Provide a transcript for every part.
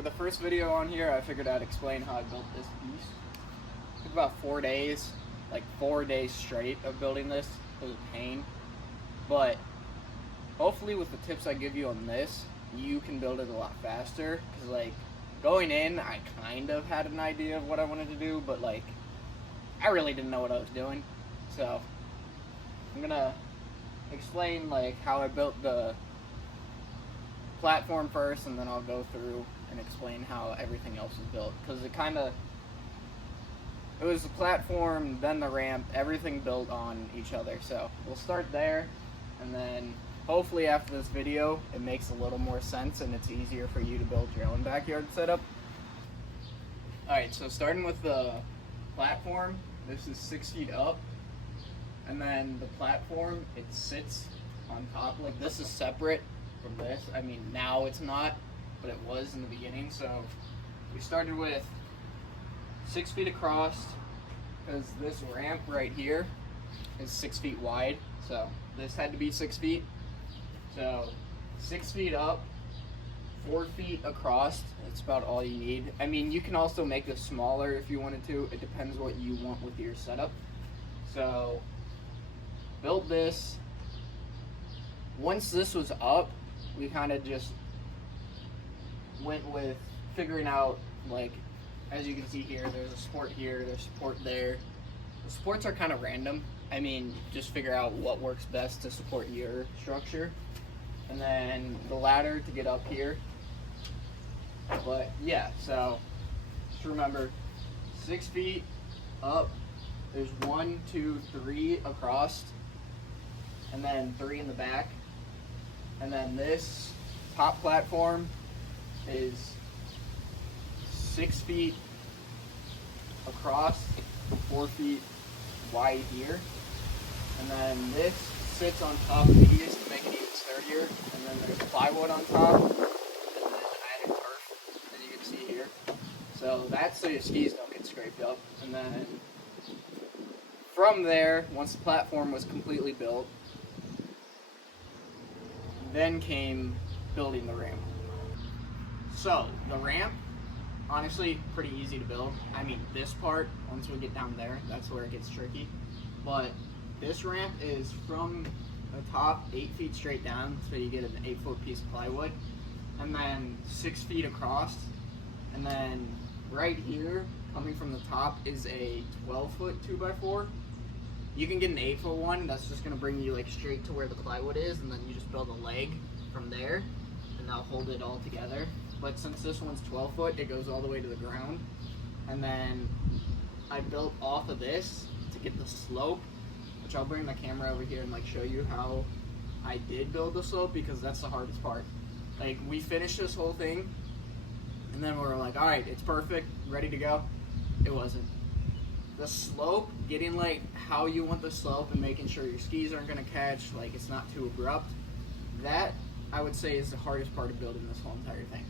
for the first video on here, I figured I'd explain how I built this piece. It took about 4 days, like 4 days straight of building this. It was a pain. But hopefully with the tips I give you on this, you can build it a lot faster. Because like going in, I kind of had an idea of what I wanted to do, but like I really didn't know what I was doing. So I'm gonna explain like how I built the platform first, and then I'll go through and explain how everything else is built, because it was the platform, then the ramp, everything built on each other. So we'll start there, and then hopefully after this video it makes a little more sense and it's easier for you to build your own backyard setup. Alright, so starting with the platform, this is 6 feet up, and then the platform, it sits on top. Like this is separate from this. I mean, now it's not, but it was in the beginning. So we started with 6 feet across, because this ramp right here is 6 feet wide. So this had to be 6 feet. So 6 feet up, 4 feet across. That's about all you need. I mean, you can also make this smaller if you wanted to. It depends what you want with your setup. So built this. Once this was up, we kind of just went with figuring out, like, as you can see here, there's a support here, there's support there. The supports are kind of random. I mean, just figure out what works best to support your structure. And then the ladder to get up here. But yeah, so just remember, 6 feet up, there's 1, 2, 3 across, and then 3 in the back. And then this top platform is 6 feet across, 4 feet wide here. And then this sits on top of these to make it even sturdier. And then there's plywood on top, and then I added turf, as you can see here. So that's so your skis don't get scraped up. And then from there, once the platform was completely built, then came building the ramp. So the ramp, honestly, pretty easy to build. I mean, this part, once we get down there, that's where it gets tricky. But this ramp is from the top 8 feet straight down, so you get an 8-foot piece of plywood, and then 6 feet across, and then right here, coming from the top, is a 12-foot 2x4. You can get an 8-foot one. That's just gonna bring you like straight to where the plywood is, and then you just build a leg from there, and that'll hold it all together. But since this one's 12 foot, it goes all the way to the ground. And then I built off of this to get the slope, which I'll bring the camera over here and like show you how I did build the slope, because that's the hardest part. Like, we finished this whole thing, and then we were like, all right, it's perfect, ready to go. It wasn't. The slope, getting like how you want the slope and making sure your skis aren't gonna catch, like it's not too abrupt, that I would say is the hardest part of building this whole entire thing.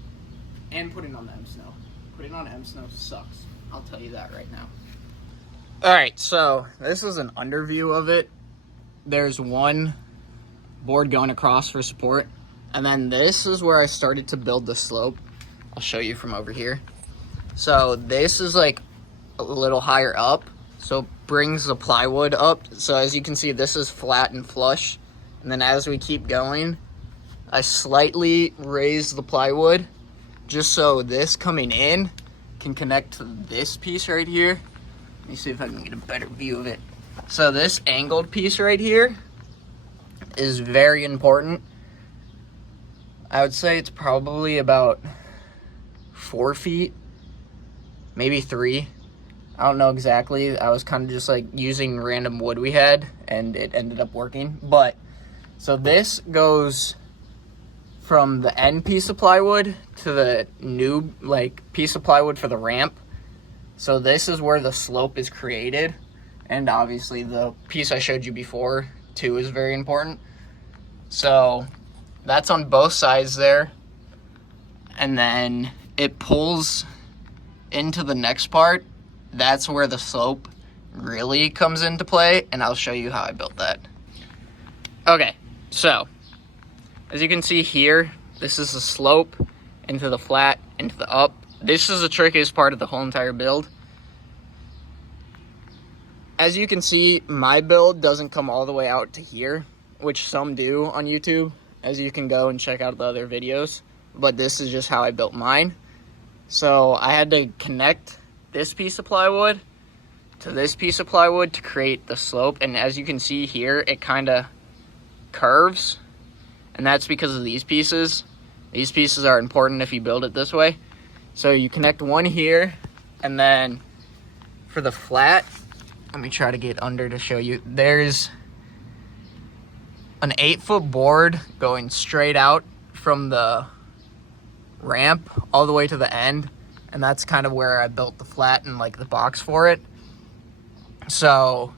And putting on the M-Snow. Putting on M-Snow sucks. I'll tell you that right now. Alright, so this is an underview of it. There's one board going across for support, and then this is where I started to build the slope. I'll show you from over here. So this is like a little higher up, so it brings the plywood up. So as you can see, this is flat and flush, and then as we keep going, I slightly raise the plywood just so this coming in can connect to this piece right here. Let me see if I can get a better view of it. So this angled piece right here is very important. I would say it's probably about 4 feet, maybe 3. I don't know exactly. I was kind of just like using random wood we had, and it ended up working. But so this goes from the end piece of plywood to the new like piece of plywood for the ramp. So this is where the slope is created, and obviously the piece I showed you before too is very important. So that's on both sides there, and then it pulls into the next part. That's where the slope really comes into play, and I'll show you how I built that. Okay, so as you can see here, this is the slope, into the flat, into the up. This is the trickiest part of the whole entire build. As you can see, my build doesn't come all the way out to here, which some do on YouTube, as you can go and check out the other videos. But this is just how I built mine. So I had to connect this piece of plywood to this piece of plywood to create the slope. And as you can see here, it kind of curves. And that's because of these pieces. These pieces are important if you build it this way. So you connect one here, and then for the flat, let me try to get under to show you. There's an 8-foot board going straight out from the ramp all the way to the end. And that's kind of where I built the flat and like the box for it. So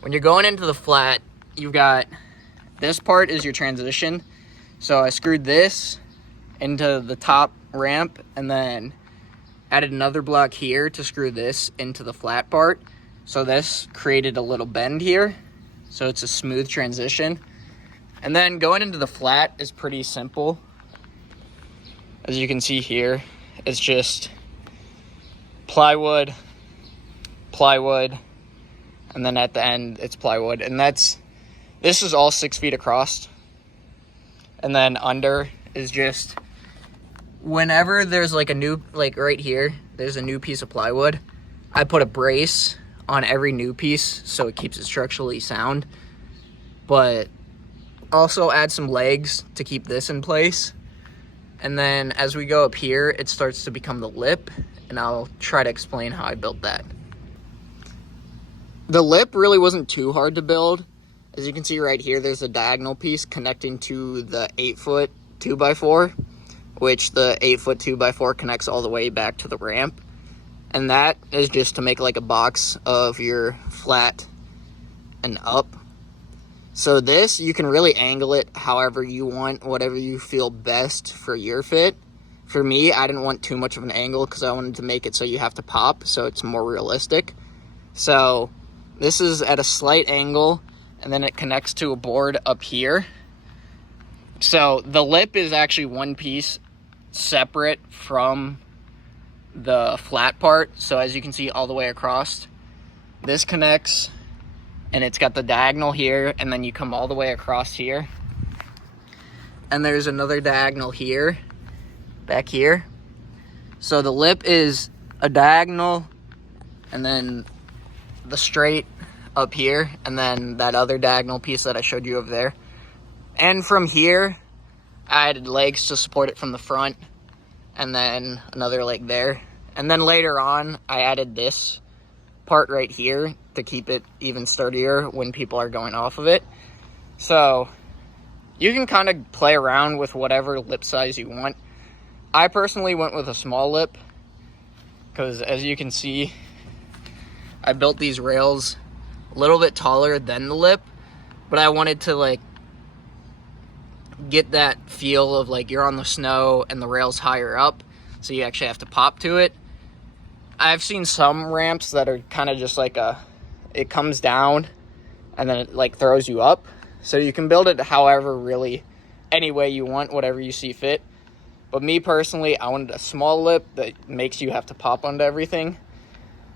when you're going into the flat, you've got this part is your transition. So I screwed this into the top ramp and then added another block here to screw this into the flat part. So this created a little bend here. So it's a smooth transition. And then going into the flat is pretty simple. As you can see here, it's just plywood, plywood, and then at the end it's plywood. And this is all 6 feet across. And then under is just, whenever there's like a new, like right here, there's a new piece of plywood, I put a brace on every new piece so it keeps it structurally sound. But also add some legs to keep this in place. And then as we go up here, it starts to become the lip, and I'll try to explain how I built that. The lip really wasn't too hard to build. As you can see right here, there's a diagonal piece connecting to the 8-foot 2x4, which the 8-foot 2x4 connects all the way back to the ramp. And that is just to make like a box of your flat and up. So this, you can really angle it however you want, whatever you feel best for your fit. For me, I didn't want too much of an angle because I wanted to make it so you have to pop, so it's more realistic. So this is at a slight angle, and then it connects to a board up here. So the lip is actually one piece separate from the flat part. So as you can see all the way across, this connects, and it's got the diagonal here, and then you come all the way across here. And there's another diagonal here, back here. So the lip is a diagonal, and then the straight up here, and then that other diagonal piece that I showed you over there. And from here, I added legs to support it from the front, and then another leg there. And then later on, I added this part right here to keep it even sturdier when people are going off of it. So you can kind of play around with whatever lip size you want. I personally went with a small lip because, as you can see, I built these rails a little bit taller than the lip, but I wanted to like get that feel of like you're on the snow and the rail's higher up, so you actually have to pop to it. I've seen some ramps that are kind of just like it comes down and then it like throws you up. So you can build it however, really, any way you want, whatever you see fit. But me personally, I wanted a small lip that makes you have to pop onto everything.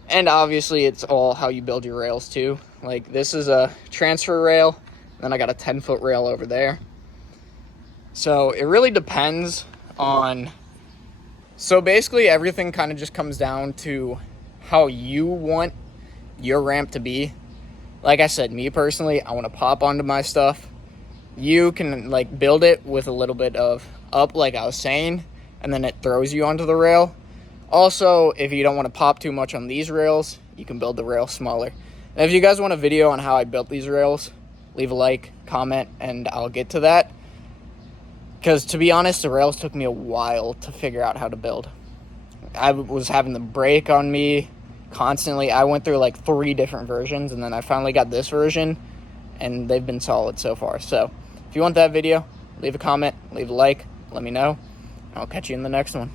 And obviously it's all how you build your rails too. Like this is a transfer rail, then I got a 10-foot rail over there. So it really depends on, so basically everything kind of just comes down to how you want your ramp to be. Like I said, me personally, I want to pop onto my stuff. You can like build it with a little bit of up, like I was saying, and then it throws you onto the rail. Also, if you don't want to pop too much on these rails, you can build the rail smaller. And if you guys want a video on how I built these rails, leave a like, comment, and I'll get to that. Because to be honest, the rails took me a while to figure out how to build. I was having them break on me constantly. I went through like 3 different versions, and then I finally got this version, and they've been solid so far. So if you want that video, leave a comment, leave a like, let me know. I'll catch you in the next one.